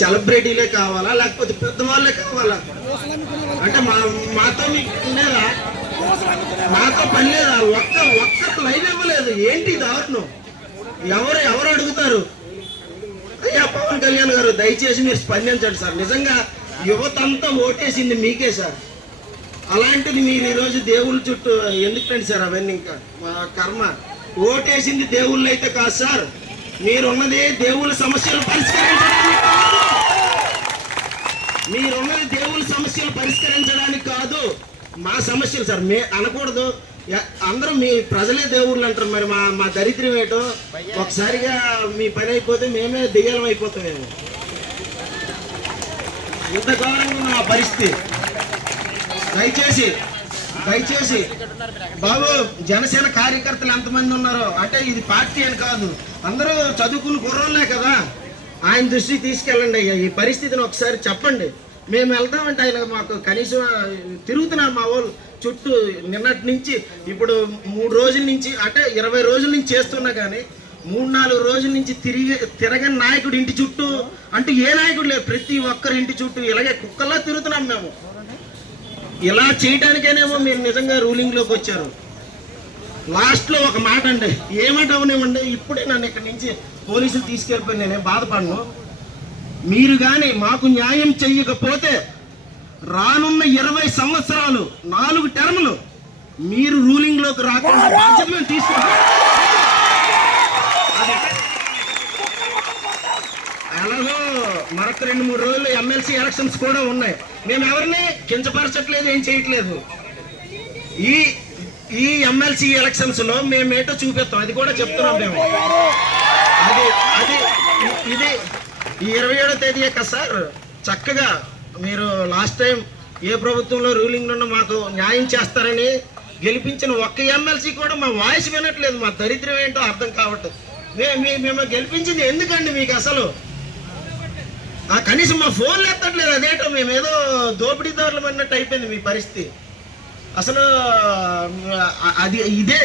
సెలబ్రిటీలే కావాలా లేకపోతే పెద్దవాళ్ళే కావాలా? అంటే మాతో లేదా, మాతో పని లేదా? ఒక్క లైన్ ఇవ్వలేదు. ఏంటి దారుణం? ఎవరు అడుగుతారు? అయ్యా పవన్ కళ్యాణ్ గారు దయచేసి మీరు స్పందించండి సార్. నిజంగా యువతంతా ఓటేసింది మీకే సార్. అలాంటిది మీరు ఈరోజు దేవుళ్ళ చుట్టూ ఎందుకండి సార్? అవన్నీ ఇంకా కర్మ. ఓటేసింది దేవుళ్ళు అయితే కాదు సార్, మీరున్నది దేవుళ్ళ సమస్యలు పరిష్కరించడానికి కాదు. మీరున్నది దేవుళ్ళ సమస్యలు పరిష్కరించడానికి కాదు, మా సమస్యలు సార్. అనకూడదు. అందరూ మీ ప్రజలే దేవుళ్ళు అంటారు. మరి మా దరిద్రం ఏటో ఒకసారిగా మీ పని అయిపోతే మేమే దెయ్యాలం అయిపోతామేమో. ఇంత ఘోరంగా ఉన్న పరిస్థితి. దయచేసి బాబు, జనసేన కార్యకర్తలు ఎంతమంది ఉన్నారో, అంటే ఇది పార్టీ అని కాదు, అందరూ చదువుకుని కుర్రోళ్ళే కదా, ఆయన దృష్టికి తీసుకెళ్ళండి. అయ్యా ఈ పరిస్థితిని ఒకసారి చెప్పండి. మేము వెళ్తామంటే ఆయన మాకు కనీసం తిరుగుతున్నారు మా వాళ్ళు చుట్టూ. నిన్నటి నుంచి ఇప్పుడు 3 రోజుల నుంచి, అంటే 20 రోజుల నుంచి చేస్తున్నా కానీ 3-4 రోజుల నుంచి తిరగని నాయకుడు ఇంటి చుట్టూ, అంటే ఏ నాయకుడు లేదు, ప్రతి ఒక్కరు ఇంటి చుట్టూ ఇలాగే కుక్కల్లా తిరుగుతున్నాం మేము. ఇలా చేయడానికేనేమో మీరు నిజంగా రూలింగ్లోకి వచ్చారు. లాస్ట్లో ఒక మాట అండి, ఏమాట అవనివ్వండి, ఇప్పుడే నన్ను ఇక్కడి నుంచి పోలీసులు తీసుకెళ్ళిపోయి నేనే బాధపడను. మీరు కానీ మాకు న్యాయం చెయ్యకపోతే రానున్న 20 సంవత్సరాలు 4 టర్ములు మీరు రూలింగ్లోకి రాకుండా బాధ్యత మేము తీసుకుంటాం. అలాగో మరొక 2-3 రోజులు ఎమ్మెల్సీ ఎలక్షన్స్ కూడా ఉన్నాయి. మేము ఎవరిని కించపరచట్లేదు, ఏం చేయట్లేదు. ఈ ఎమ్మెల్సీ ఎలక్షన్స్ లో మేమేటో చూపిస్తాం, అది కూడా చెప్తున్నాం మేము. ఇది ఈ 27వ తేదీ కదా సార్. చక్కగా మీరు లాస్ట్ టైం ఏ ప్రభుత్వంలో రూలింగ్ ఉన్న మాకు న్యాయం చేస్తారని గెలిపించిన ఒక్క ఎమ్మెల్సీ కూడా మా వాయిస్ వినట్లేదు. మా దరిద్రం ఏంటో అర్థం కావట్లేదు. మేము గెలిపించింది ఎందుకండి మీకు అసలు? కనీసం మా ఫోన్లు ఎత్తట్లేదు. అదేటో మేమేదో దోపిడీదారులు అన్నట్టు అయిపోయింది మీ పరిస్థితి అసలు. ఇదే